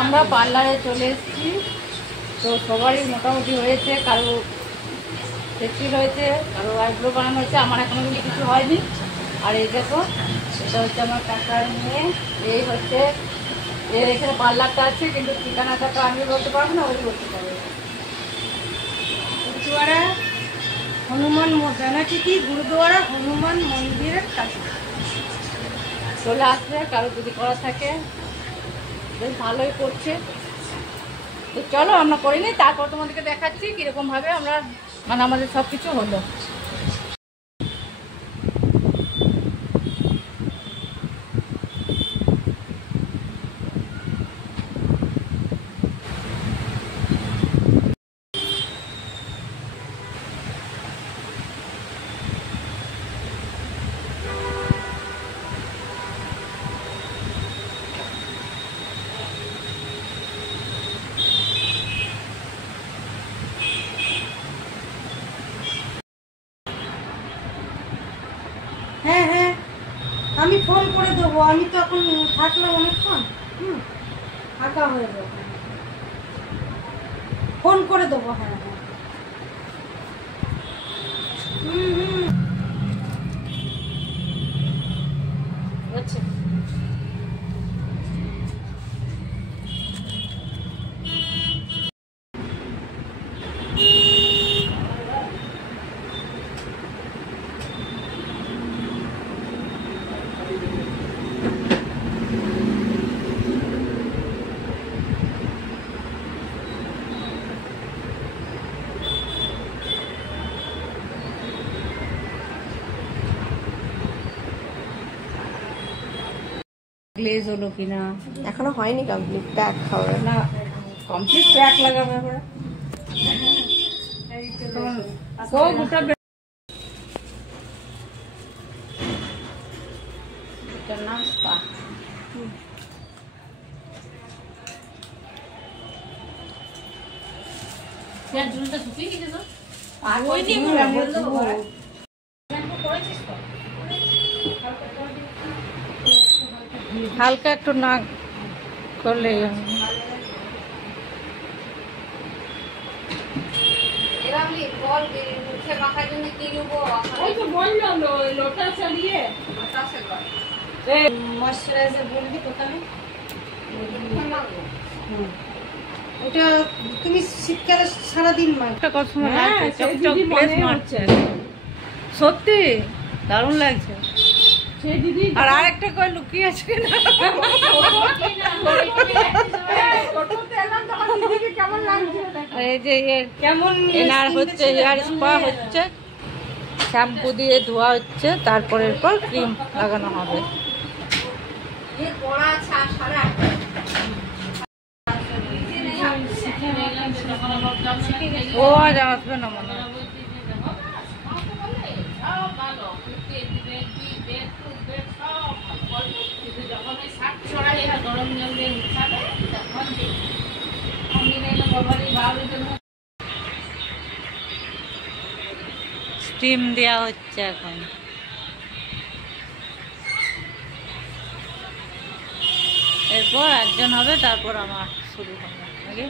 আমরা পার্লারে চলে এসেছি, তো সবারই মোটামুটি হয়েছে, কারো ফেসিয়াল হয়েছে, কারো আইব্রো বানানো হয়েছে, আমার এখনো কিন্তু কিছু হয়নি। আর এই দেখো, এটা হচ্ছে আমার টাকার নিয়ে, এই হচ্ছে এর এখানে পার্লারটা আছে, কিন্তু ঠিকানাটা তো আমি বলতে পারবো না, ওই বলতে পারবো। গুরুদুয়ারা হনুমান জানাচ্ছি কি গুরুদুয়ারা হনুমান মন্দিরের কাছে চলে আসবে, কারো যদি করা থাকে। বেশ ভালোই করছে, তো চলো আমরা করে নিই, তারপর তোমাদেরকে দেখাচ্ছি কীরকমভাবে আমরা আমাদের সব কিছু হলো। হ্যাঁ হ্যাঁ, আমি ফোন করে দেবো, আমি তো এখন থাকলাম অনেকক্ষণ, ফাঁকা হয়ে যাবো, ফোন করে দেবো। হ্যাঁ হ্যাঁ, আচ্ছা, গ্লেজ হলো কিনা এখনো হয়নি কমপ্লিট, প্যাক হবে না, কমপ্লিট প্যাক লাগাবে আমরা। গোটা এটার নাম স্পা। চুলটা শুকিয়ে গেছে তো, হালকা একটু না করলে ময়শ্চারাইজার বলবি কোথায়? ওটা তুমি শীতকালে সারাদিন সত্যি দারুণ লাগছে। আর আরেকটা কই লুকিয়ে আছে এই যে কেমন এনার হচ্ছে হেয়ার স্পা হচ্ছে, শ্যাম্পু দিয়ে ধোয়া হচ্ছে, তারপর এরপর ক্রিম লাগানো হবে। ও আজ আসবে না মনে হয়। স্টিম দেওয়া হচ্ছে এখন, এরপর একজন হবে, তারপর আমার শুরু হবে।